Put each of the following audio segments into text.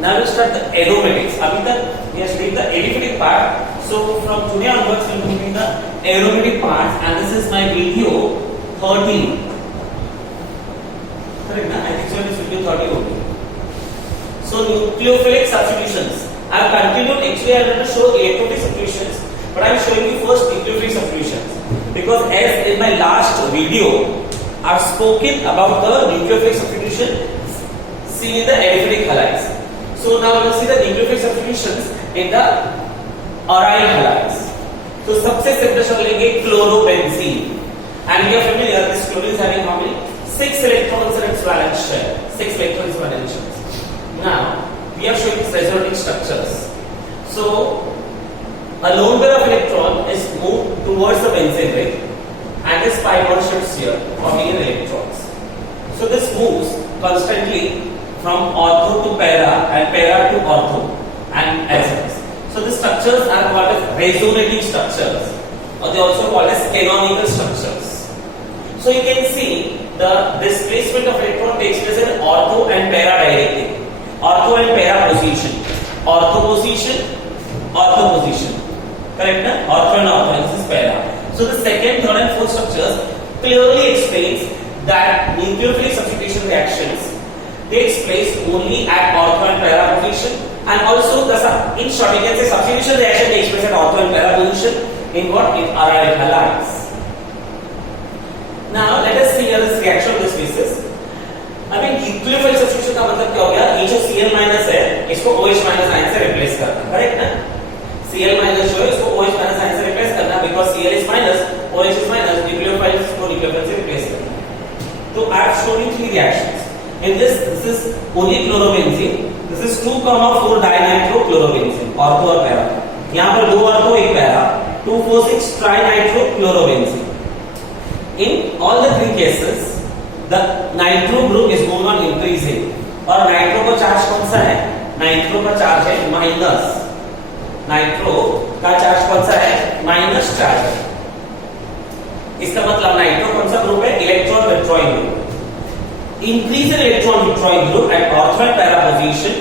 Now we'll start the aromatics. अभी तक we have studied the aliphatic part. So from today onwards we will be doing the aromatic part, and this is my video 13. Correct na? I think so. This video 30 only. So nucleophilic substitutions. I have continued. Actually, I am going to show electrophilic substitutions, but I am showing you first nucleophilic substitutions because as in my last video, I have spoken about the nucleophilic substitution seen in the aliphatic halides. So now we will see the nucleophilic substitutions in the aryl halides. So सबसे simple लेंगे chlorobenzene, and we are familiar this chlorine is having how many? 6 electrons in its valence shell. 6 electrons in valence shells. Now we are showing its resonating structures. So a lone pair of electron is moved towards the benzene ring, and this pi bond shifts here, forming electrons. So this moves constantly from ortho to para and para to ortho and as such. So the structures are called as resonating structures, or they also called as canonical structures. So you can see the displacement of electron takes place in ortho and para directly. Ortho and para position. Ortho position, ortho position. Correct na? Ortho and ortho, and this is para. So the second, third and fourth structures clearly explains that nucleophilic substitution reactions takes place only at ortho and para position, and also in short you can say substitution reaction takes place at ortho and para position in what? In aryl halides. Now let us see here this reaction on this basis. I mean nucleophilic substitution का मतलब क्या हो गया? ये जो Cl minus है इसको OH minus ion से रिप्लेस करना, करेक्ट ना? Cl माइनस जो है इसको OH माइनस आयन से रिप्लेस करना, because Cl is minus, OH is minus, nucleophiles को nucleophile से रिप्लेस करना. तो I have shown you 3 reactions. In this is only chlorobenzene. This is 2,4 dinitrochlorobenzene, ortho और para. यहाँ पर 2 ortho 1 para, 2,4,6 trinitrochlorobenzene. In all the 3 cases, the nitro group is going on increasing. और nitro का charge कौन सा है? Nitro का charge है माइनस. Nitro का चार्ज कौन सा है? माइनस चार्ज है. इसका मतलब nitro कौन सा ग्रुप है? Electron withdrawing group. Increase in electron withdrawing group at ortho and para position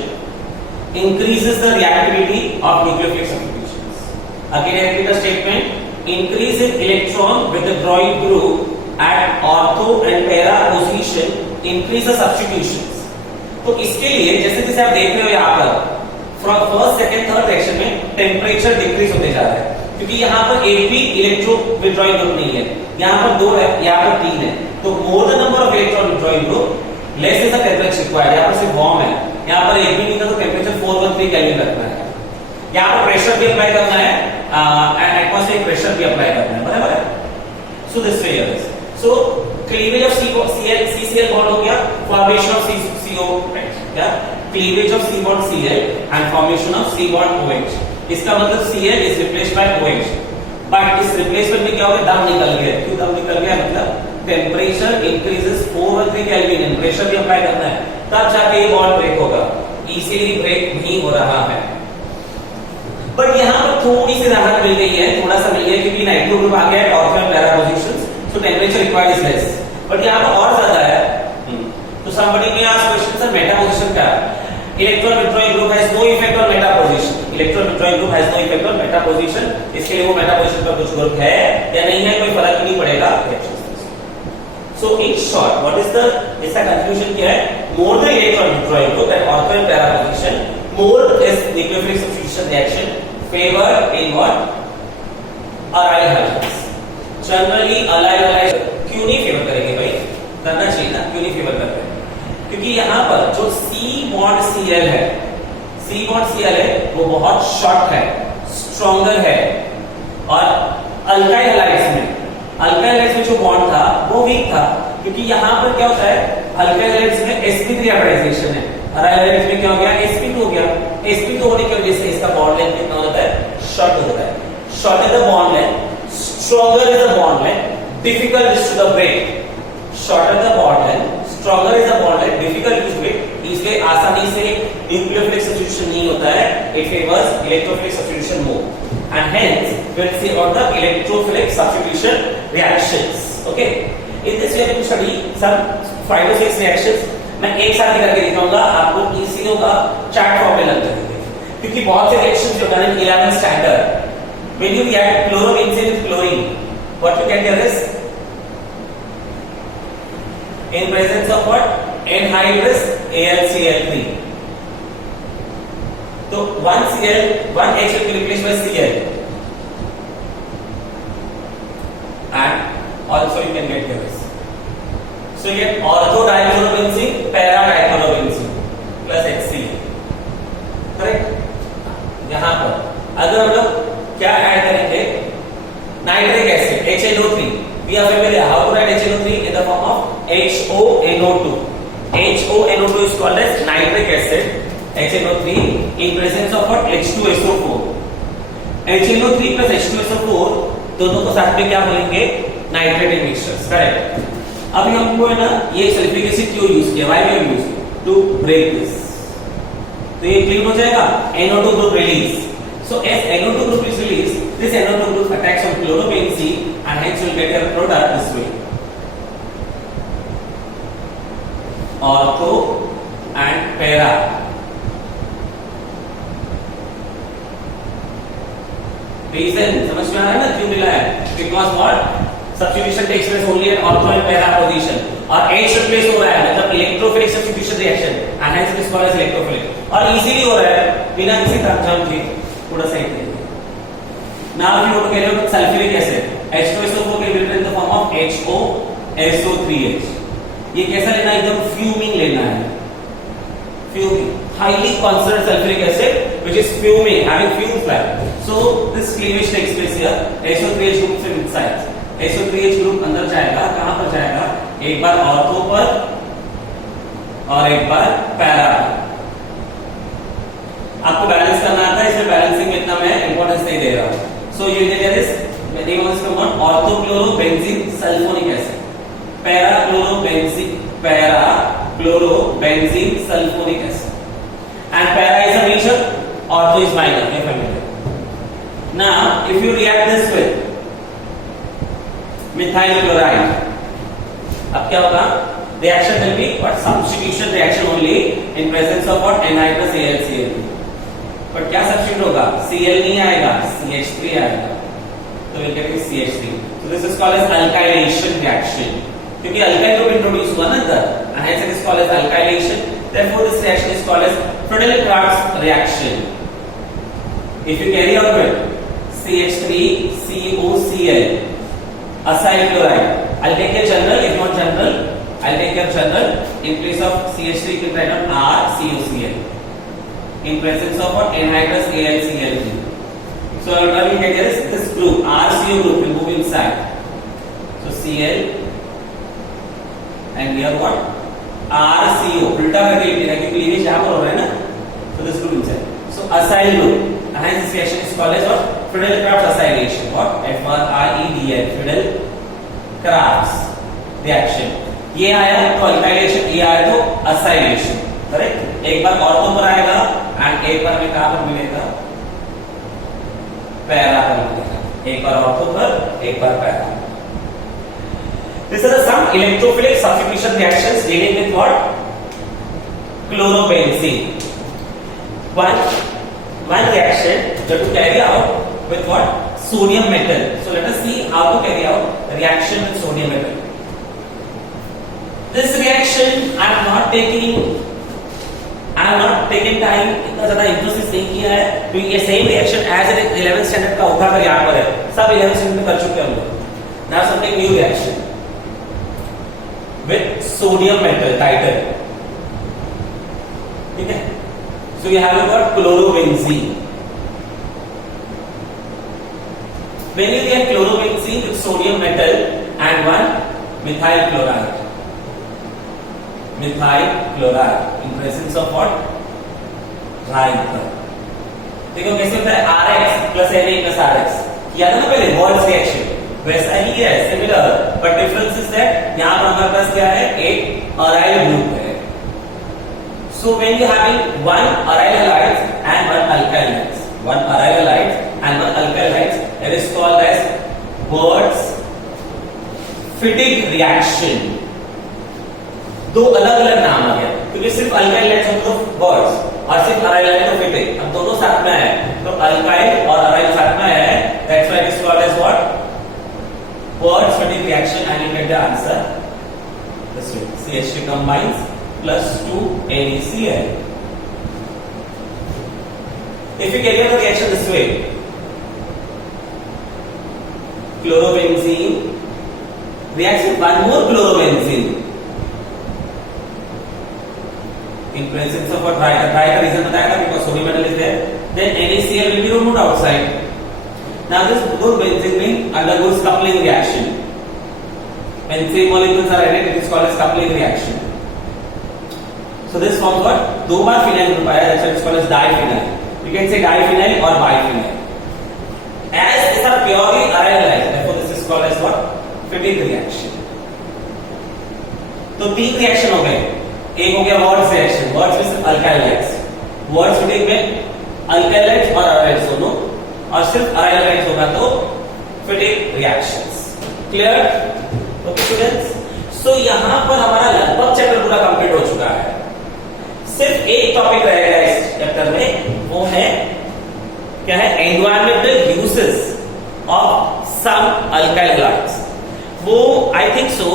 increases the reactivity of nucleophilic substitutions. Again, I repeat the statement: increase in electron withdrawing group at ortho and para position increase the substitutions. तो इसके लिए जैसे जैसे आप देख रहे हो यहाँ पर from first, second, third reaction में temperature decrease होते जा रहा है, क्योंकि यहाँ पर एक भी इलेक्ट्रो विथड्रॉइंग ग्रुप नहीं है. यहाँ पर 2 है, यहाँ पर 3 है. तो more the number of electron withdrawing group, less is the temperature required. यहाँ पर सिर्फ वार्म है, यहाँ पर एक भी नहीं था तो टेम्परेचर 413 केल्विन रखना है. यहाँ पर प्रेशर भी अप्लाई करना है, एटमॉस्फेरिक प्रेशर भी अप्लाई करना है, बराबर है. So this way is so cleavage of CCl bond हो गया, फॉर्मेशन ऑफ CO, क्या cleavage of C bond Cl and formation of C bond OH. इसका मतलब Cl is replaced by OH, but इस रिप्लेसमेंट में क्या हो गया? दम निकल गया. क्यों दम निकल गया? मतलब temperature increases 413 kelvin and pressure भी अप्लाई करना है, तब जाके ये बॉन्ड ब्रेक होगा. इजीली ब्रेक नहीं हो रहा है. बट यहाँ पर थोड़ी सी राहत मिल गई है, थोड़ा सा मिल गया, क्योंकि नाइट्रो ग्रुप आ गया है ortho and para positions, so temperature required is less. But यहाँ पर और ज्यादा है. तो somebody may ask question, sir meta position क्या है? Electron withdrawing group has no effect on meta position. Electron withdrawing group has no effect on meta position. इसके लिए वो मेटा पोजीशन का कुछ ग्रुप है या नहीं है कोई फर्क नहीं पड़ेगा. So in short, what is the इसका conclusion क्या है? More the electron withdrawing group at ortho and para position, more is nucleophilic substitution reaction favored in what? Aryl halides. Generally aryl halides क्यों नहीं फेवर करेंगे भाई? करना चाहिए ना, क्यों नहीं फेवर करते? क्योंकि यहाँ पर जो C bond Cl है, C bond Cl है वो बहुत शॉर्ट है, स्ट्रॉन्गर है, और अल्काइल हैलाइड्स में में जो बॉन्ड था वो वीक था, क्योंकि यहाँ पर क्या होता है? अल्काइल हैलाइड्स में sp3 हाइब्रिडाइजेशन है, अराइल हैलाइड्स में क्या हो गया? sp2 हो गया. sp2 होने की वजह से इसका बॉन्ड लेंथ कितना हो जाता है? शॉर्ट हो जाता है. Short is the bond length, stronger is the bond length, difficult is to the break. Shorter the bond length, stronger is the bond length, difficult to break. इसलिए आसानी से न्यूक्लियोफिलिक सब्स्टिट्यूशन नहीं होता है. It favours electrophilic substitution more. And hence we will see about the electrophilic substitution reactions. Okay, in this we are going to study some 5 or 6 reactions. मैं एक साथ करके दिखाऊंगा आपको, इन तीनों का चार्ट फॉर्मेट क्योंकि बहुत से रिएक्शंस जो done in 11th standard, when you react chlorobenzene with chlorine, what you get here is in presence of what anhydrous AlCl3. So one Cl, one H will be replaced by Cl, and also you can get this. So you get ortho dichlorobenzene, para dichlorobenzene plus HCl. Correct. यहां पर अगर हम लोग क्या add करेंगे, nitric acid HNO3. We are familiar how to write HNO3 in the form of HONO2. HONO2 is called as nitric acid. HNO3 in presence of what H2SO4. HNO3 plus H2SO4 दोनों को साथ में क्या बोलेंगे, नाइट्रेटिक mixtures. Correct. अभी हमको है ना ये सल्फ्यूरिक एसिड क्यों यूज किया, why we have used to break this, तो ये क्लीन हो जाएगा, NO2 group release. So if NO2 group is released, this NO2 group attacks on chlorobenzene and hence you will get your product this way. Ortho and para. Reason समझ में आ रहा है ना क्यों मिला है, because what substitution takes place only at ortho and para position और H replace हो रहा है, मतलब electrophilic substitution reaction and hence it is called as electrophilic और easily हो रहा है बिना किसी तामझाम के, थोड़ा सा ही। Now if you want to calculate sulfuric acid, H2SO4 can be written in the form of HOSO3H. ये कैसा लेना है, एकदम fuming लेना है, fuming, highly concentrated sulfuric acid which is fuming, having fume flag. So this cleavage takes place here. SO3H group से inside. SO3H group अंदर जाएगा, कहां पर जाएगा, एक बार ऑर्थो पर और एक बार पैरा पर। आपको बैलेंस करना आता है, इसमें बैलेंसिंग में इतना मैं इंपॉर्टेंस नहीं दे रहा हूं। So you there is name of this compound orthochlorobenzene sulphonic acid, para chlorobenzene sulphonic acid, and para is a major, ortho is minor, ये family. Now if you react this with methyl chloride, अब क्या होगा, reaction will be what substitution reaction only in presence of what anhydrous AlCl. but क्या substitute होगा, Cl नहीं आएगा, CH3 आएगा, तो we'll get CH3. so this is called as alkylation reaction, क्योंकि alkyl group introduce हुआ ना अंदर, and hence it is called as alkylation. therefore this reaction is called as Friedel-Crafts reaction. if you carry out with CH3COCl acyl chloride, I'll take a general, if not general I'll take your general, in place of CH3 you can write down RCOCl in presence of what anhydrous AlCl. so what we get here is this group RCO group will move inside, so Cl and here what RCO उल्टा करके लिखना क्योंकि cleavage यहां पर हो रहा है ना, so this group inside, so acyl group, and hence this reaction is called as what Friedel-Crafts acylation, what FRIEDL Friedel-Crafts reaction. ये आया तो अल्काइलेशन, ये आया तो असाइलेशन। करेक्ट। एक बार ऑर्थो पर आएगा एंड एक बार में कहां पर मिलेगा, पैरा पर मिलेगा। एक बार ऑर्थो पर, एक बार para. These are some electrophilic substitution reactions dealing with what? Chlorobenzene. One reaction that to carry out with what? Sodium metal. So let us see how to carry out reaction with sodium metal. This reaction I am not taking time, इतना ज्यादा इंफोसिस नहीं किया है, क्योंकि ये same reaction as it 11th standard का उठाकर यहाँ पर है, सब 11th स्टैंडर्ड में कर चुके हैं हम लोग। Now something new reaction with sodium metal title, ठीक है? So you have got chlorobenzene. When you get chlorobenzene with sodium metal and one methyl chloride in presence of what? Ether. देखो कैसे होता है, RX plus Na plus RX, याद है ना पहले Wolff's reaction, वैसा ही है, similar, but difference is that यहाँ पर हमारे पास क्या है, एक अराइल ग्रुप है। So when you having one aryl halides and one alkyl halides, one aryl halides and one alkyl halides, it is called as Bird-Fittig reaction. दो अलग अलग नाम आ गया, क्योंकि सिर्फ अल्काइल हाइड्स हम तो बर्ड्स और और सिर्फ अराइल है तो फिट है, अब दोनों साथ में है तो अल्काइल और अराइल साथ में है, that's why it is called as what, Ward splitting reaction, and you get the answer this way. CH3 combines plus 2 NaCl. If you carry out the reaction this way, chlorobenzene reacts with one more chlorobenzene. In presence of a trimer reason बताया था because sodium metal is there, then NaCl will be removed outside. Now this chlorobenzene undergoes coupling reaction. When three molecules are added, it is called as coupling reaction. So this forms what? दो बार phenyl group आया, that's why it is called as diphenyl. You can say diphenyl or biphenyl. As these are purely aryl halide, therefore this is called as what? Fitting reaction. तो तीन reaction हो गए, एक हो गया Ward's reaction, Ward's means alkyl halides. Ward's fitting में alkyl halides और aryl दोनों, और सिर्फ अराइल हलाइड्स होगा तो fitting reactions. Clear? Okay students, so यहां पर हमारा लगभग चैप्टर पूरा कंप्लीट हो चुका है. सिर्फ एक टॉपिक रहेगा इस चैप्टर में, वो है क्या है, environmental uses of some alkyl halides. वो I think so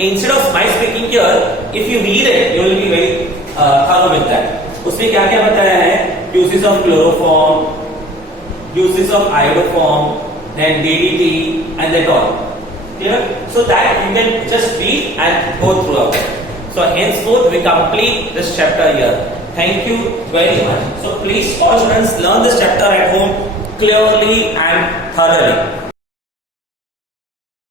instead of my speaking here, if you read it you will be very thorough with that. उसमें क्या क्या बताया है, uses of chloroform, uses of iodoform, then DDT and that all. Clear? So that you can just read and go through it. So henceforth we complete this chapter here. Thank you very much. So please all students learn this chapter at home clearly and thoroughly.